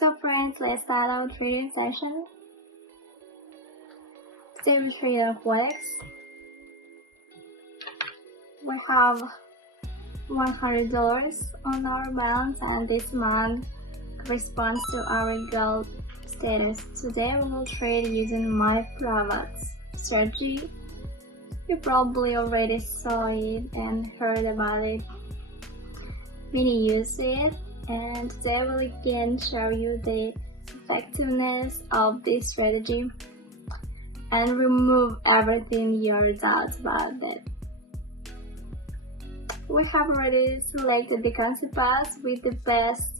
So friends, let's start our trading session. Today we trade on Quotex. We have $100 on our balance, and this amount corresponds to our gold status. Today we will trade using my private strategy. You probably already saw it and heard about it. Many use it, and today I will again show you the effectiveness of this strategy and remove everything your doubts about it. We have already selected the concept paths with the best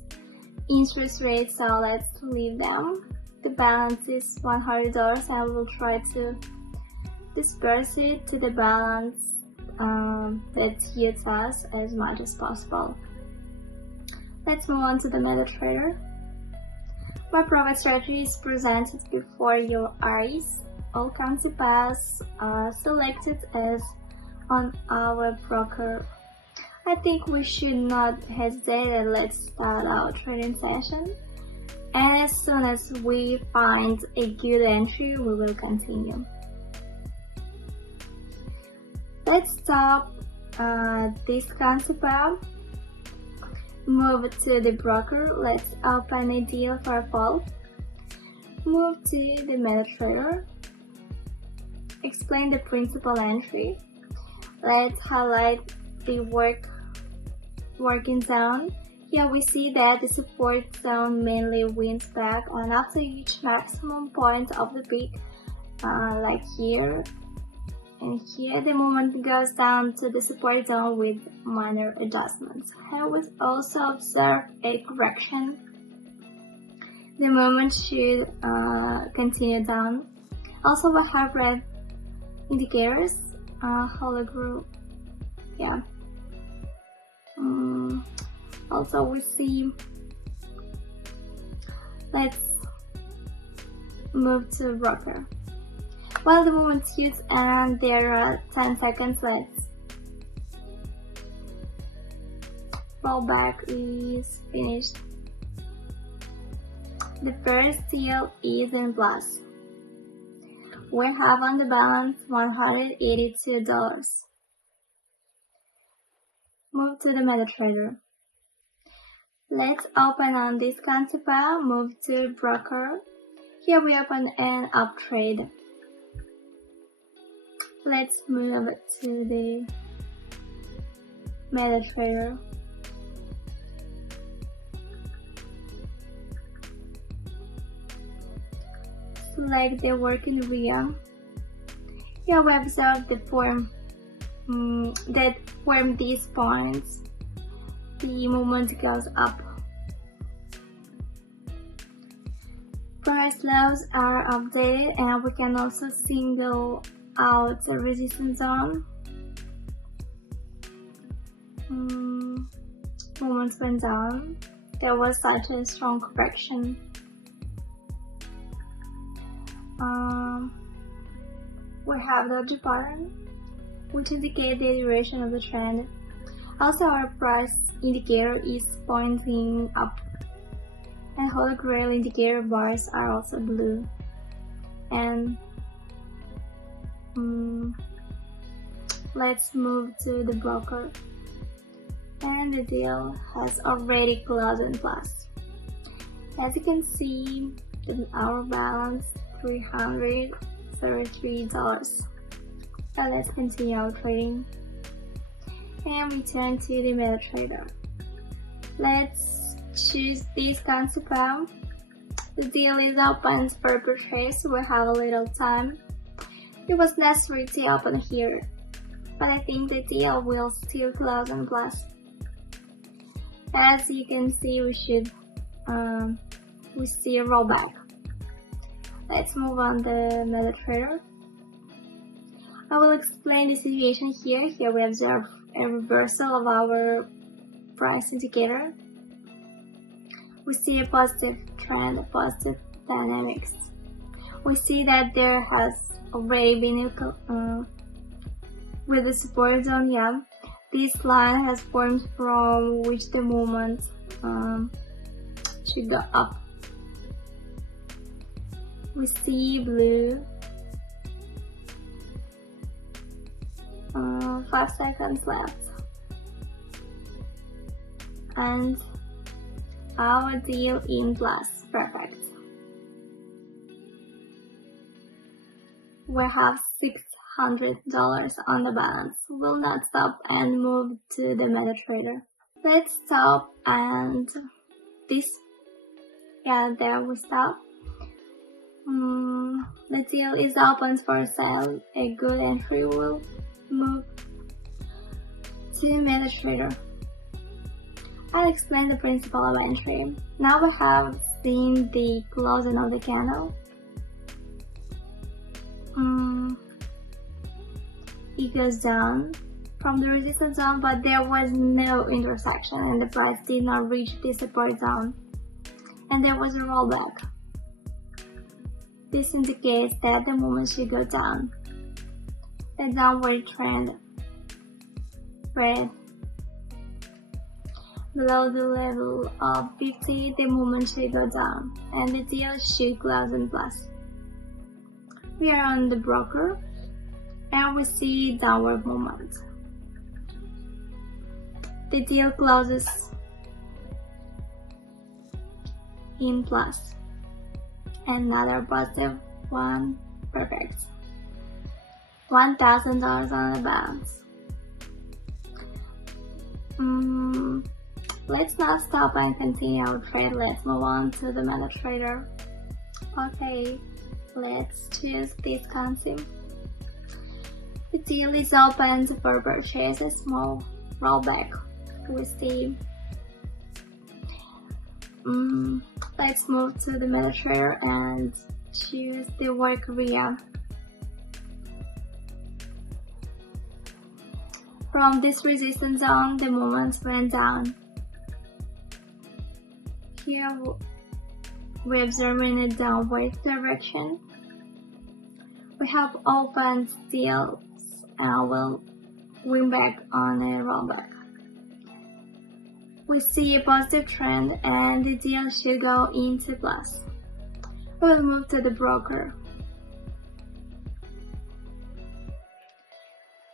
interest rate, so let's leave them. The balance is $100 and we'll try to disperse it to the balance that suits us as much as possible. Let's move on to the MetaTrader. My private strategy is presented before your eyes. All concept paths are selected as on our broker. I think we should not hesitate and let's start our trading session. And as soon as we find a good entry, we will continue. Let's stop this concept path. Move to the broker. Let's open a deal for a fall. Move to the MetaTrader. Explain the principal entry. Let's highlight the working zone. Here we see that the support zone mainly wins back and after each maximum point of the peak, like here and here, the movement goes down to the support zone with minor adjustments. Here we also observe a correction. The movement should continue down. Also we have red indicators, hologram, yeah. Also we see, let's move to broker. While the movement shoots and there are 10 seconds, let's rollback is finished. The first deal is in plus. We have on the balance $182. Move to the MetaTrader. Let's open on this concept path, move to broker. Here we open an up trade. Let's move to the MetaTrader. Select the working area. Here we observe the form that form these points. The movement goes up. Price lows are updated and we can also single out the resistance zone. Movements went down. There was such a strong correction. We have the dodge pattern, which indicates the duration of the trend. Also, our price indicator is pointing up, and Holy Grail indicator bars are also blue. And let's move to the broker. And the deal has already closed in plus. As you can see, our balance $333. Now let's continue our trading and return to the MetaTrader. Let's choose this concept path. The deal is open per purchase, so we have a little time. It was necessary to open here, but I think the deal will still close on plus. As you can see, we see a rollback. Let's move on the MetaTrader. I will explain the situation here. Here we observe a reversal of our price indicator. We see a positive trend, a positive dynamics. We see that there has already been with the support zone, yeah. This line has formed from which the movement should go up. We see blue. 5 seconds left. And our deal in plus. Perfect. We have $600 on the balance. We'll not stop and move to the MetaTrader. Let's stop and there we stop. The deal is open for sale. A good entry will move to MetaTrader. I'll explain the principle of entry. Now we have seen the closing of the candle. It goes down from the resistance zone, but there was no intersection and the price did not reach the support zone, and there was a rollback. This indicates that the movement should go down. The downward trend red below the level of 50, the movement should go down, and the deal should close in plus. We are on the broker, and we see downward movement. The deal closes in plus. Another positive one. Perfect. $1,000 on the balance. Let's not stop and continue our trade. Let's move on to the MetaTrader. Okay, let's choose this concept. The deal is open for purchase. A small rollback. We see. Let's move to the MetaTrader and choose the work area. From this resistance zone, the movement went down. Here we observe in a downward direction. We have opened deals and will win back on a rollback. We see a positive trend and the deal should go into plus. We'll move to the broker.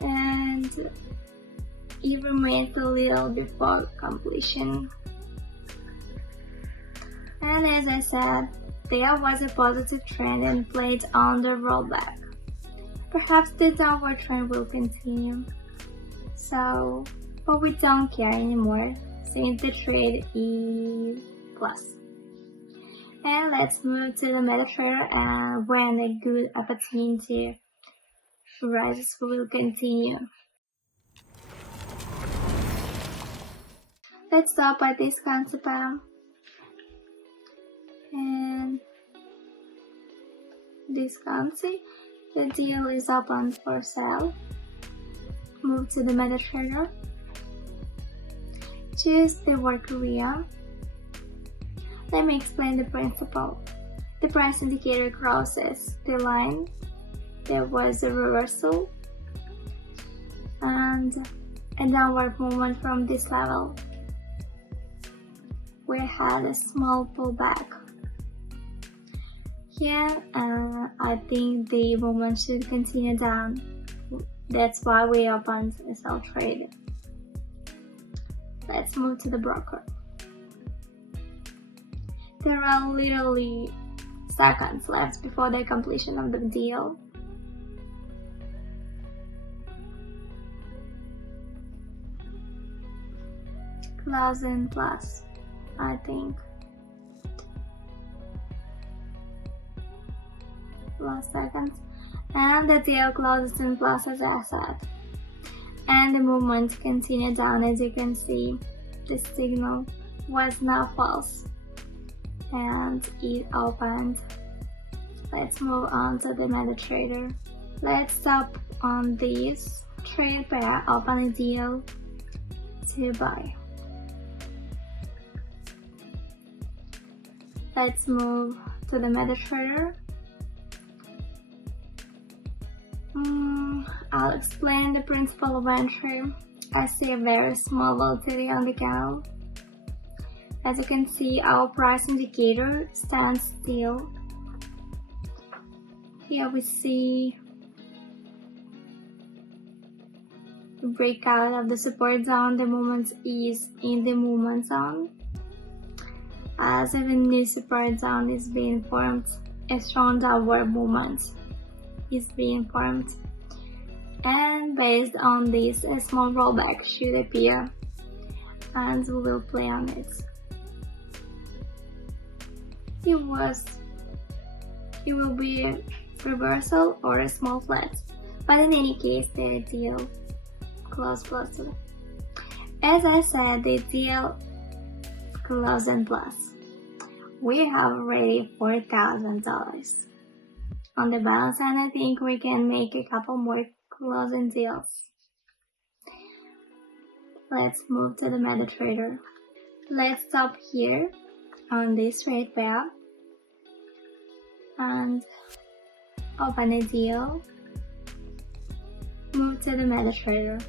And it remains a little before completion. And as I said, there was a positive trend and played on the rollback. Perhaps the downward trend will continue. But we don't care anymore since the trade is plus. And let's move to the MetaTrader, and when a good opportunity arises, we will continue. Let's stop at this concept, and this concept, the deal is open for sale. Move to the MetaTrader. Choose the work area. Let me explain the principle. The price indicator crosses the line. There was a reversal and a downward movement from this level. We had a small pullback. Here, I think the movement should continue down. That's why we opened a sell trade. Let's move to the broker. There are literally seconds left before the completion of the deal. Closing plus, I think. Last seconds. And the deal closes in plus, as I said. And the movement continued down. As you can see, the signal was now false and it opened. Let's move on to the MetaTrader. Let's stop on this trade pair, open a deal to buy. Let's move to the MetaTrader. I'll explain the principle of entry. I see a very small volatility on the candle. As you can see, our price indicator stands still. Here we see breakout of the support zone. The movement is in the movement zone. As if a new support zone is being formed, a strong downward movement is being formed. And based on this, a small rollback should appear, and we will play on it. It will be a reversal or a small flat, but in any case, the deal closed plus. As I said, the deal closed and plus. We have already $4,000 on the balance, and I think we can make a couple more closing deals. Let's move to the MetaTrader. Let's stop here on this trade pair and open a deal. Move to the MetaTrader.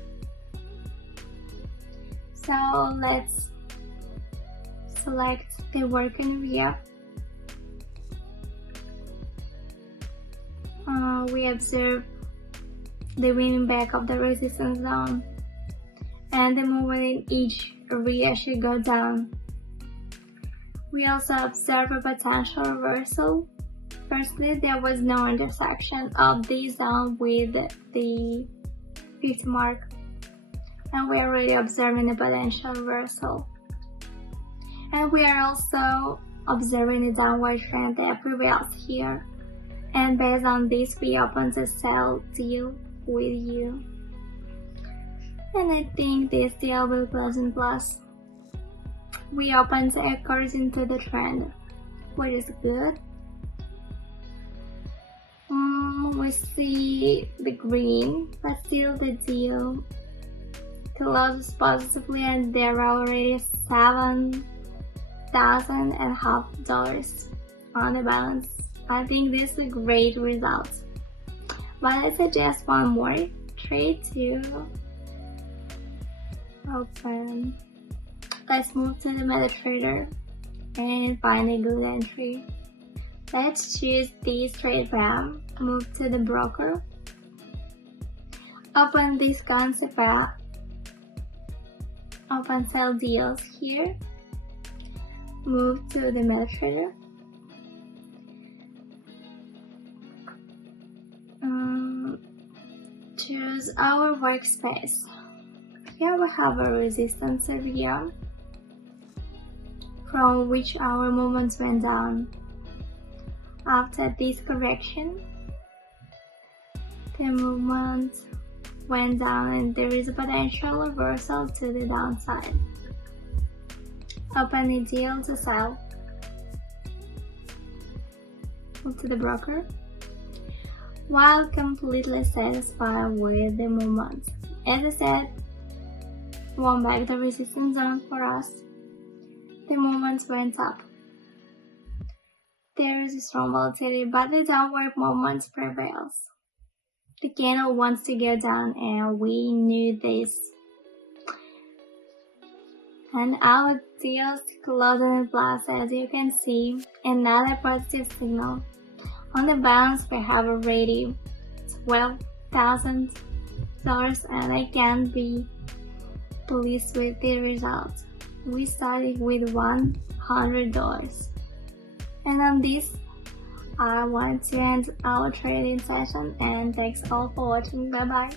So let's select the working area. We observe the winning back of the resistance zone, and the movement in each area should go down. We also observe a potential reversal. Firstly, there was no intersection of this zone with the 50 mark, and we are already observing a potential reversal. And we are also observing a downward trend that prevails here. And based on this, we open the sell deal with you. And I think this deal will close in plus. We opened according to the trend, which is good. We see the green, but still the deal closes positively, and there are already $7,500 on the balance. I think this is a great result. But I suggest one more trade to open. Let's move to the MetaTrader and find a good entry. Let's choose this trade pair, move to the broker, open this concept pair, open sell deals here, move to the MetaTrader, choose our workspace. Here we have a resistance area from which our movements went down. After this correction, the movement went down and there is a potential reversal to the downside. Open a deal to sell. Move to the broker. While completely satisfied with the movement, as I said, won back the resistance zone for us. The movement went up. There is a strong volatility, but the downward movement prevails. The candle wants to go down, and we knew this. And our deals closed in plus, as you can see, another positive signal. On the balance, we have already $12,000, and I can be pleased with the result. We started with $100. And on this, I want to end our trading session, and thanks all for watching. Bye bye.